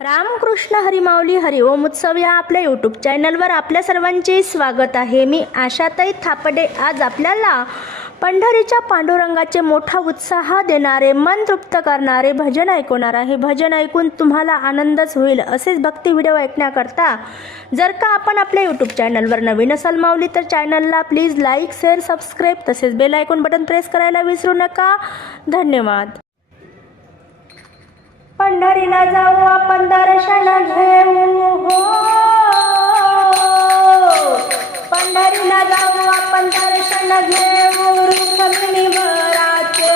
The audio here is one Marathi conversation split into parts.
रामकृष्ण हरिमाऊली हरिओम उत्सव या आपल्या यूट्यूब चॅनलवर आपल्या सर्वांचे स्वागत आहे. मी आशाताई थापडे. आज आपल्याला पंढरीच्या पांडुरंगाचे मोठा उत्साह देणारे मन तृप्त करणारे भजन ऐकवणार आहे. भजन ऐकून तुम्हाला आनंदच होईल असेच भक्ती व्हिडिओ ऐकण्याकरता जर का आपण आपल्या यूट्यूब चॅनलवर नवीन असाल माऊली तर चॅनलला प्लीज लाईक शेअर सबस्क्राईब तसेच बेल ऐकून बटन प्रेस करायला विसरू नका. धन्यवाद. पंढरीला जाऊ आपण दर्शन घेऊ हो. पंढरीला जाऊ आपण दर्शन घेऊ रुक्मिणी वराचे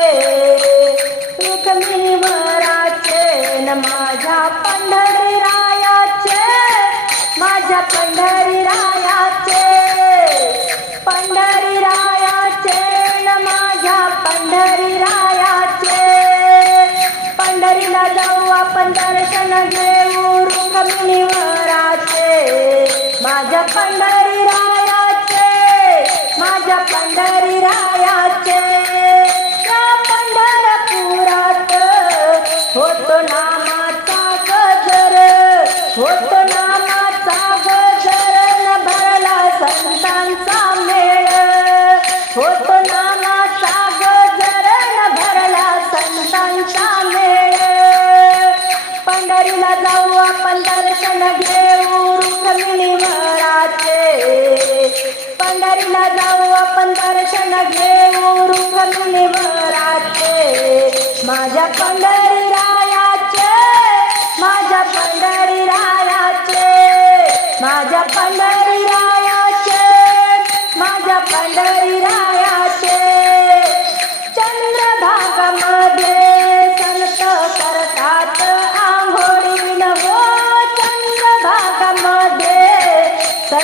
रुक्मिणी वराचे न माझ्या पंढरी रायाचे माझ्या पंढरी पंढरीला जाऊ आपण दर्शन घेऊ रुक्मिणीवराचे. माझ्या पंढरी रायाचे माझ्या पंढरी रायाचे त्या पंढरपुरात होतो नामाचा गजर होतो जाऊ आपण दर्शन घेऊ रुक्मिणी वराचे पंढरीला जाऊ आपण दर्शन घेऊ रुक्मिणी वराचे माझ्या पंढरी रायाचे माझ्या पंढरी रायाचे. माझ्या पंढरी रायाचे माझ्या पंढरी रायाचे. चंद्रभागा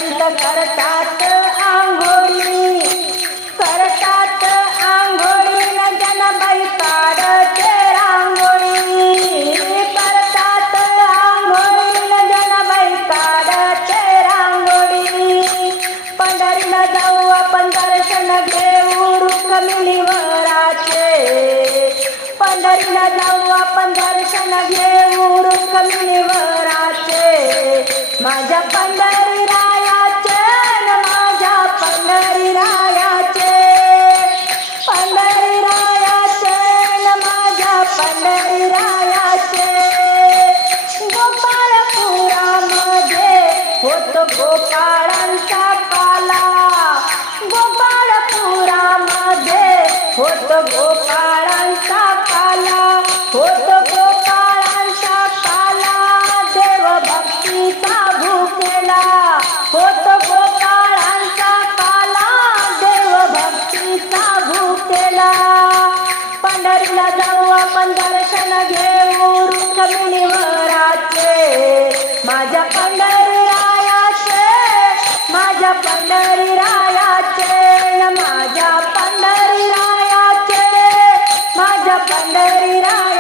संत करतात आंघोळी. करतात आंघोळी न जनबाई काढते रांगोळी. करतात आंघोळी न जनबाई काढते रांगोळी. पंढरीला जाऊ आपण दर्शन घेऊ रुक्मिणी वराचे पंढरीला जाऊ आपण दर्शन घेऊ रुक्मिणी वराचे माझ्या पंढरी गोपाळांचा पाला गोपाळपुरामध्ये होतो गोपाळांचा पाला होत गोपाळांचा पाला देव भक्तीचा भूकेला. होतो गोपाळांचा पाला देव भक्तीचा भूकेला. पंढरीला जाऊ आपण दर्शन घेऊ रुक्मिणी पंढरी रायाचे माझ्या पंढरी राया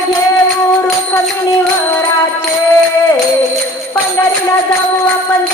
घेऊ रुक्मिणी वराचे. पंढरीला जाऊ आपण